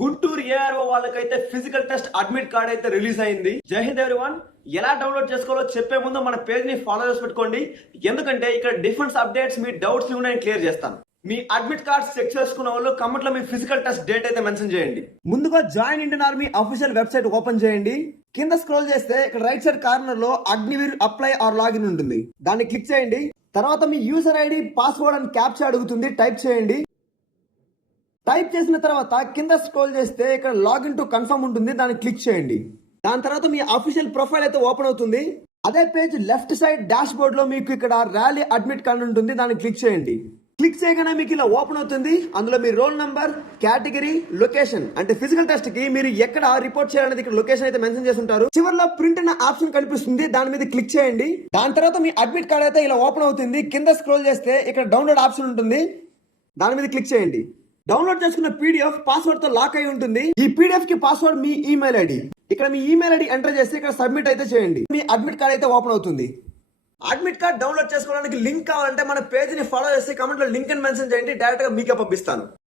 Guntur ARO వాళ్ళకైతే physical test admit card అయితే release అయింది. జై హింద్ ఎవ్రీవన్. ఎలా డౌన్లోడ్ చేసుకోవాలో చెప్పే ముందు మన పేజ్ ని ఫాలో చేసి పెట్టుకోండి. ఎందుకంటే ఇక్కడ డిఫరెన్స్ అప్డేట్స్, మీ డౌట్స్ నేను క్లియర్ చేస్తాను. మీ అడ్మిట్ కార్డ్స్ చెక్ చేసుకున్న వాళ్ళు కమెంట్ లో మీ ఫిజికల్ టెస్ట్ డేట్ అయితే మెన్షన్ చేయండి. ముందుగా join Indian army official website open చేయండి. కింద స్క్రోల్ చేస్తే ఇక్కడ రైట్ సైడ్ కార్నర్ లో అగ్నివీర్ అప్లై ఆర్ లాగిన్ ఉంటుంది. దాన్ని క్లిక్ చేయండి. తర్వాత మీ user ID, password and captcha అడుగుతుంది. టైప్ చేయండి. టైప్ చేసిన తర్వాత కింద స్క్రోల్ చేస్తే ఇక్కడ లాగిన్ టు కన్ఫర్మ్ ఉంటుంది. దాన్ని క్లిక్ చేయండి. దాని తర్వాత మీ అఫీషియల్ ప్రొఫైల్ అయితే ఓపెన్ అవుతుంది. అదే page left side dash board లో మీకు ఇక్కడ ర్యాలీ అడ్మిట్ కార్డ్ ఉంటుంది. దాన్ని క్లిక్ చేయండి. క్లిక్ చేయగానే మీకు ఇలా ఓపెన్ అవుతుంది. అందులో మీ రోల్ నంబర్, కేటగిరీ, లొకేషన్ అంటే ఫిజికల్ టెస్ట్ కి మీరు ఎక్కడ రిపోర్ట్ చేయాలనేది ఇక్కడ లొకేషన్ అయితే మెన్షన్ చేసి ఉంటారు. చివరిలో ప్రింట్ అనే ఆప్షన్ కనిపిస్తుంది. దాని మీద క్లిక్ చేయండి. దాని తర్వాత మీ అడ్మిట్ కార్డ్ అయితే ఇలా ఓపెన్ అవుతుంది. కింద స్క్రోల్ చేస్తే ఇక్కడ డౌన్లోడ్ ఆప్షన్ ఉంటుంది. దాని మీద క్లిక్ చేయండి. డౌన్లోడ్ చేసుకున్న పీడిఎఫ్ పాస్వర్డ్ తో లాక్ అయి ఉంటుంది. ఈ పీడిఎఫ్ కి పాస్వర్డ్ మీ ఈమెయిల్ ఐడి. ఇక్కడ మీ ఈమెయిల్ ఐడి ఎంటర్ చేసి ఇక్కడ సబ్మిట్ అయితే చేయండి. మీ అడ్మిట్ కార్డ్ అయితే ఓపెన్ అవుతుంది. అడ్మిట్ కార్డ్ డౌన్లోడ్ చేసుకోవడానికి లింక్ కావాలంటే మన పేజ్ ని ఫాలో చేసి కమెంట్ లో లింక్ అని మెన్షన్ చేయండి. డైరెక్ట్ గా మీకే పంపిస్తాను.